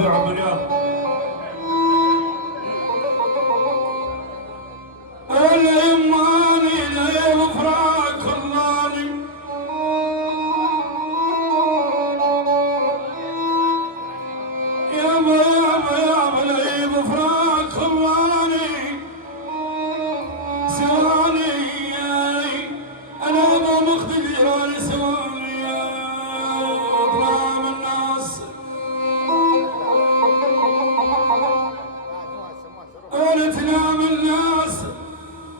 العافيه عمر يلا. اليماني ليل فراق خلاني يابا يابا يابا ليل فراق خلاني سواني انا ابو مختي جيراني سواني يا ظلام الناس ولا تنام الناس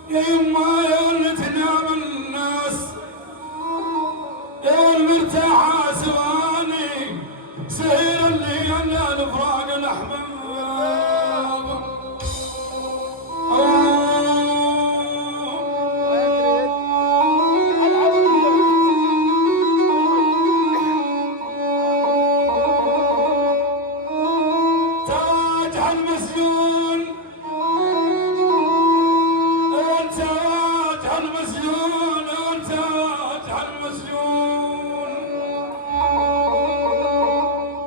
يا يما يا ولد تنام الناس يا ولد مرتاحة سواني سهير اللي أنا الفراق الأحباب تاج المسجون المسجون وانتاج المسجون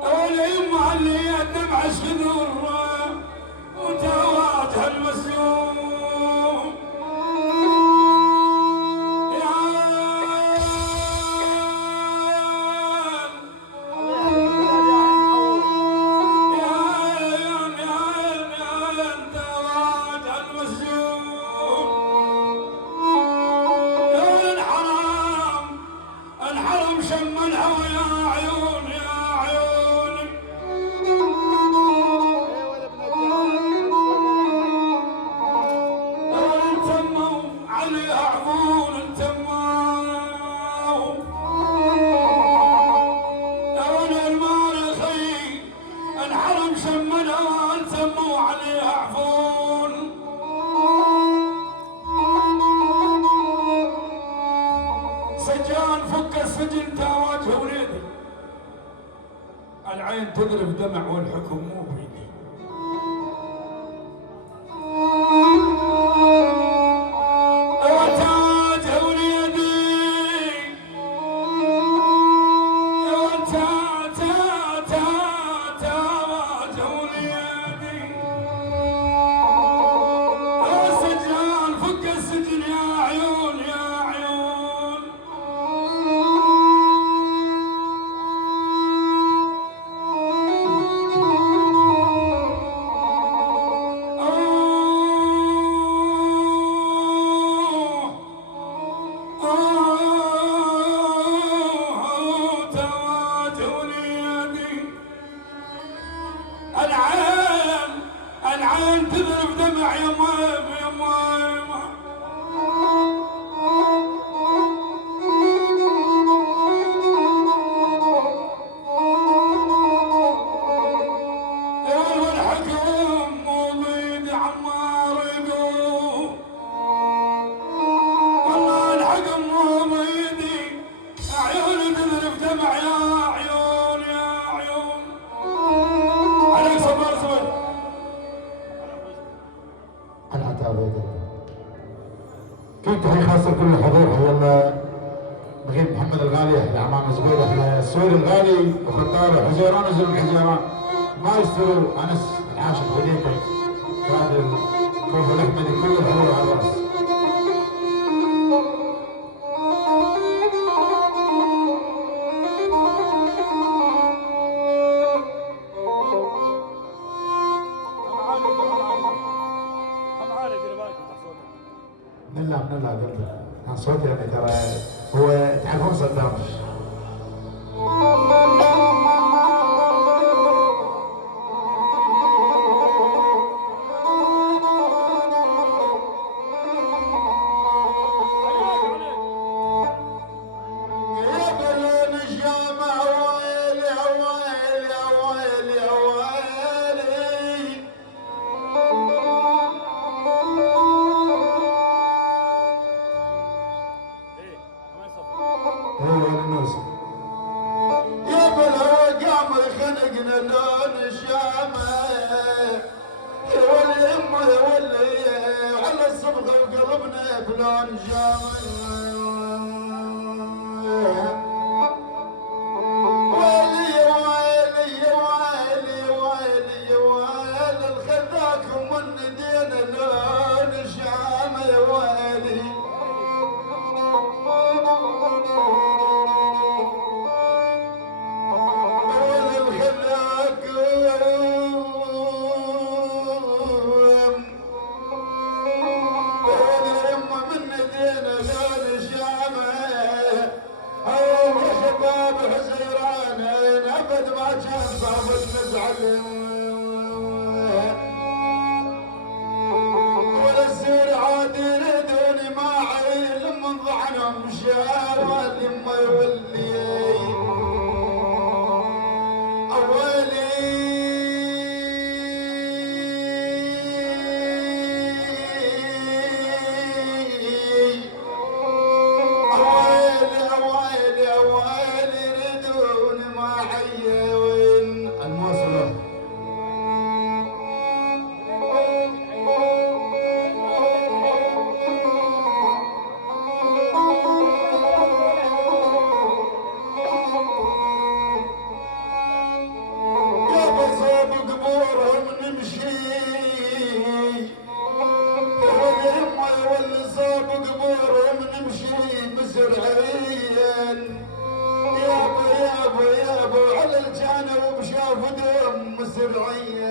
ولا يما اللي الدمع شذره وانتاج المسجون سجان فك السجن تاواجه وليدي العين تذرف دمع والحكم مو بيدي وتاج وليدي تاواجه وليدي سجان فك السجن يا عيون يا عيون العين تذرف دمع يا ماما يا ماما والحكم مو بيد عمار يقول والله الحكم مو بيدي عيوني تذرف دمع يا عيون يا عيون عليك صبر صبر كنت هي خاصة كل الحضور حيا بغيت محمد الغالي احلى عمام زبير احلى السوري الغالي اخو طارق حزيران وزر الحزيران ما يشتروا انس العاشق هديتك كادر كوفي الاحمدي كل الحضور على الراس من الله قلبك كان صوتي يعني ترى هو تعرفون صدام يا بلا قامر خنقنا لون الشامة يا ولي يما يا ولي على الصبغة وقلبنا بلون الشامة ويلي ويلي ويلي ويلي شافت نزعل ولا الزور عاد يردوني ما عيل من ضعنهم شاوى لما يولي يابا على الجانب وشاف دم زرعيه